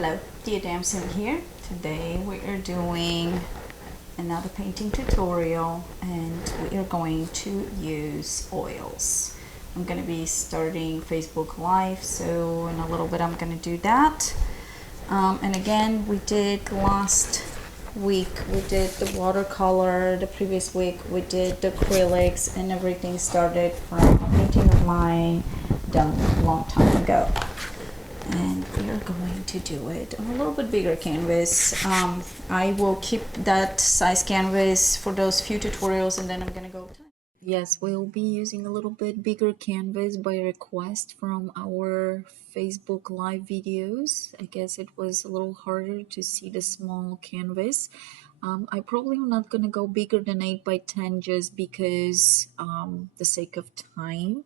Hello, dear Damson here. Today we are doing another painting tutorial and we are going to use oils. I'm going to be starting Facebook Live, so in a little bit I'm going to do that. And again, we did last week, we did the watercolor, the previous week we did the acrylics, and everything started from a painting of mine done a long time ago. And we are going to do it on a little bit bigger canvas. I will keep that size canvas for those few tutorials and then I'm gonna go. Yes, we'll be using a little bit bigger canvas by request from our Facebook Live videos. I guess it was a little harder to see the small canvas. I probably am not gonna go bigger than 8 by 10 just because the sake of time.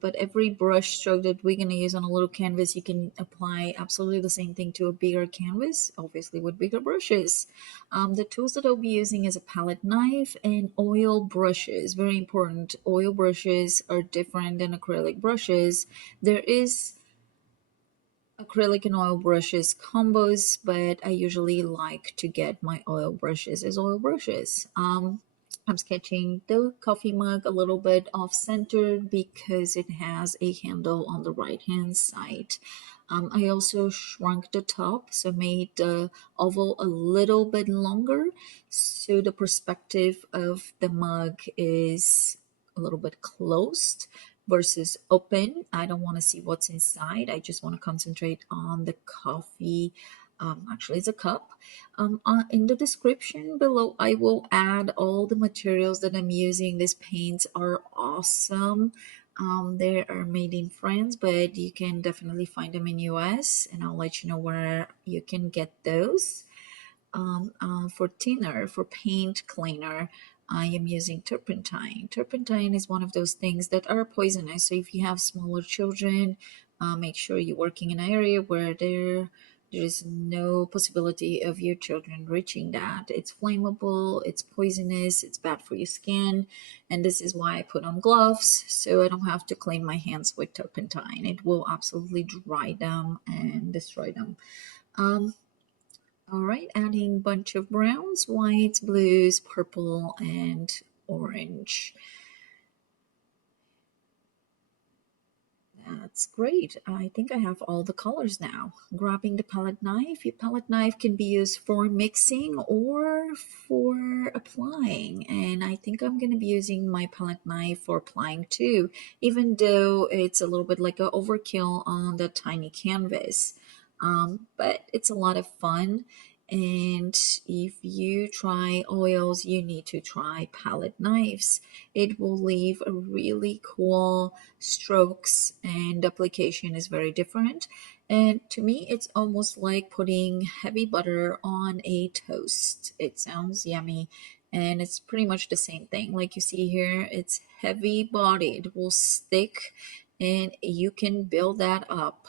But every brush stroke that we're going to use on a little canvas, you can apply absolutely the same thing to a bigger canvas, obviously with bigger brushes. The tools that I'll be using is a palette knife and oil brushes. Very important. Oil brushes are different than acrylic brushes. There is acrylic and oil brushes combos, but I usually like to get my oil brushes as oil brushes. I'm sketching the coffee mug a little bit off-centered because it has a handle on the right-hand side. I also shrunk the top, so made the oval a little bit longer, so the perspective of the mug is a little bit closed versus open. I don't want to see what's inside. I just want to concentrate on the coffee. Actually, it's a cup. In the description below, I will add all the materials that I'm using. These paints are awesome. They are made in France, but you can definitely find them in US, and I'll let you know where you can get those. For thinner, for paint cleaner, I am using turpentine. Turpentine is one of those things that are poisonous. So if you have smaller children, make sure you're working in an area where there is no possibility of your children reaching that. It's flammable, it's poisonous, it's bad for your skin, and this is why I put on gloves so I don't have to clean my hands with turpentine. It will absolutely dry them and destroy them. All right, adding bunch of browns, whites, blues, purple, and orange. That's great. I think I have all the colors now. Grabbing the palette knife. Your palette knife can be used for mixing or for applying. And I think I'm going to be using my palette knife for applying too, even though it's a little bit like an overkill on the tiny canvas. But it's a lot of fun. And if you try oils, you need to try palette knives. It will leave a really cool strokes and application is very different. And to me, it's almost like putting heavy butter on a toast. It sounds yummy. And it's pretty much the same thing. Like you see here, it's heavy bodied, it will stick, and you can build that up.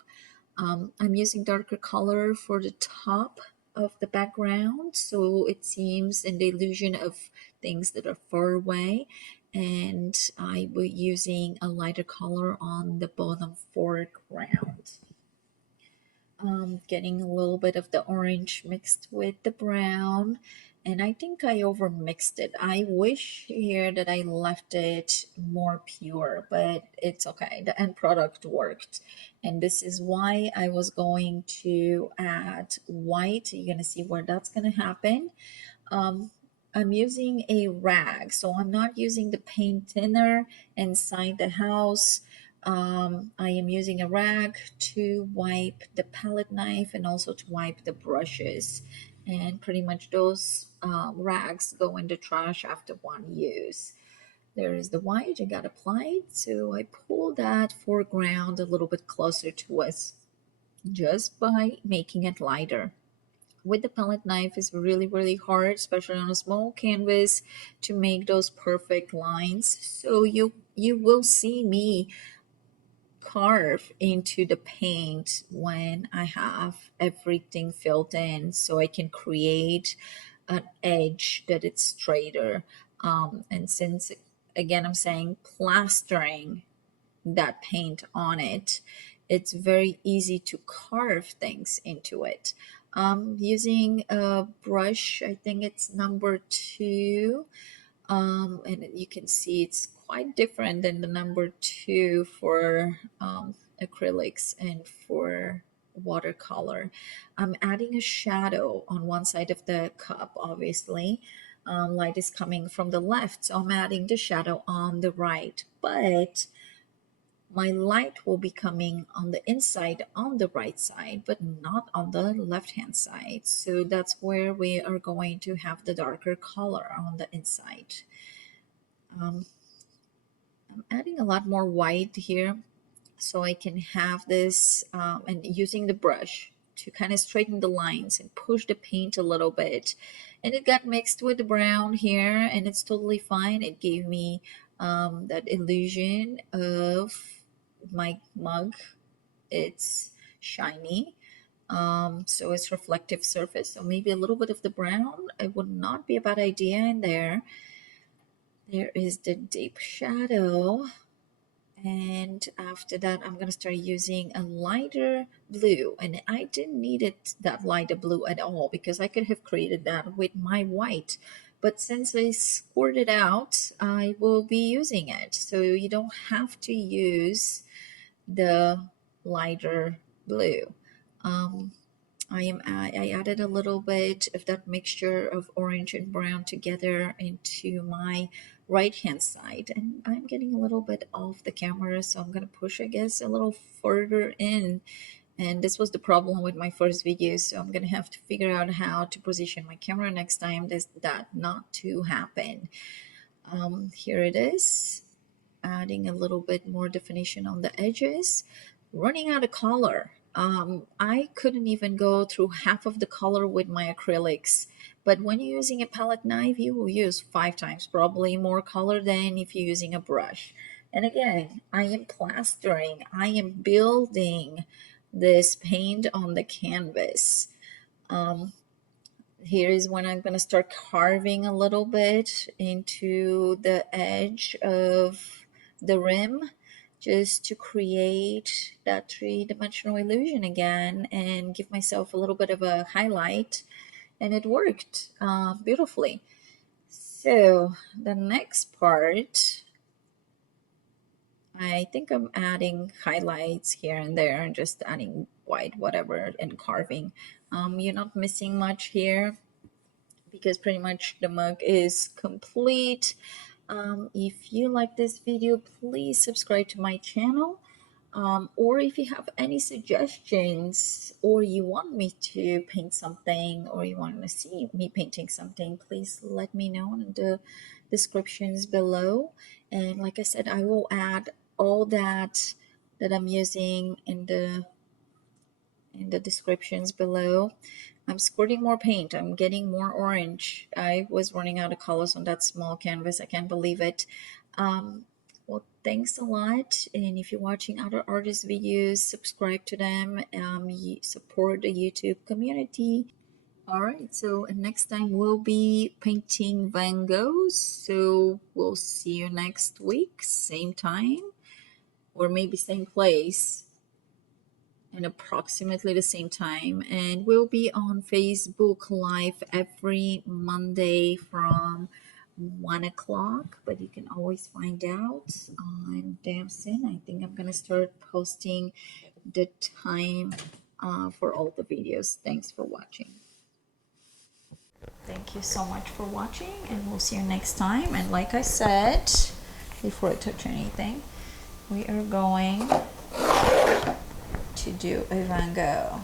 I'm using darker color for the top of the background, so it seems an illusion of things that are far away. And I will using a lighter color on the bottom foreground. Getting a little bit of the orange mixed with the brown, and I think I over mixed it. I wish here that I left it more pure, but it's okay. The end product worked, and this is why I was going to add white. You're gonna see where that's gonna happen. I'm using a rag, so I'm not using the paint thinner inside the house. I am using a rag to wipe the palette knife and also to wipe the brushes. And pretty much those rags go in the trash after one use. There is the white I got applied, so I pull that foreground a little bit closer to us just by making it lighter. With the palette knife is really hard, especially on a small canvas, to make those perfect lines. So you will see me carve into the paint when I have everything filled in, so I can create an edge that it's straighter. And since again I'm saying plastering that paint on it, it's very easy to carve things into it. Using a brush, I think it's number 2, and you can see it's quite different than the number 2 for acrylics and for watercolor. I'm adding a shadow on one side of the cup, obviously. Light is coming from the left, so I'm adding the shadow on the right, but my light will be coming on the inside on the right side, but not on the left hand side. So that's where we are going to have the darker color on the inside. I'm adding a lot more white here so I can have this, and using the brush to kind of straighten the lines and push the paint a little bit. And it got mixed with the brown here, and it's totally fine. It gave me that illusion of my mug. It's shiny, so it's reflective surface. So maybe a little bit of the brown, it would not be a bad idea in there. There is the deep shadow. And after that, I'm going to start using a lighter blue. And I didn't need it that lighter blue at all because I could have created that with my white. But since I scored it out, I will be using it. So you don't have to use the lighter blue. I added a little bit of that mixture of orange and brown together into my right hand side, and I'm getting a little bit off the camera, so I'm gonna push, I guess, a little further in. And this was the problem with my first video, so I'm gonna have to figure out how to position my camera next time that not to happen. Here it is, adding a little bit more definition on the edges, running out of color. I couldn't even go through half of the color with my acrylics, but when you're using a palette knife, you will use 5 times probably more color than if you're using a brush. And again, I am plastering, I am building this paint on the canvas. Here is when I'm going to start carving a little bit into the edge of the rim, just to create that 3-dimensional illusion again and give myself a little bit of a highlight. And it worked beautifully. So the next part, I think I'm adding highlights here and there and just adding white, whatever, and carving. You're not missing much here because pretty much the mug is complete. If you like this video, please subscribe to my channel. Or if you have any suggestions, or you want me to paint something, or you want to see me painting something, please let me know in the descriptions below. And like I said, I will add all that I'm using in the descriptions below. I'm squirting more paint. I'm getting more orange. I was running out of colors on that small canvas. I can't believe it. Well, thanks a lot. And if you're watching other artists' videos, subscribe to them. Support the YouTube community. All right, so next time we'll be painting Van Goghs. So we'll see you next week, same time, or maybe same place, and approximately the same time. And we'll be on Facebook Live every Monday from 1 o'clock, but you can always find out on Damson. I think I'm gonna start posting the time for all the videos. Thanks for watching. Thank you so much for watching, and we'll see you next time. And like I said, before I touch anything, we are going to do a Van Gogh.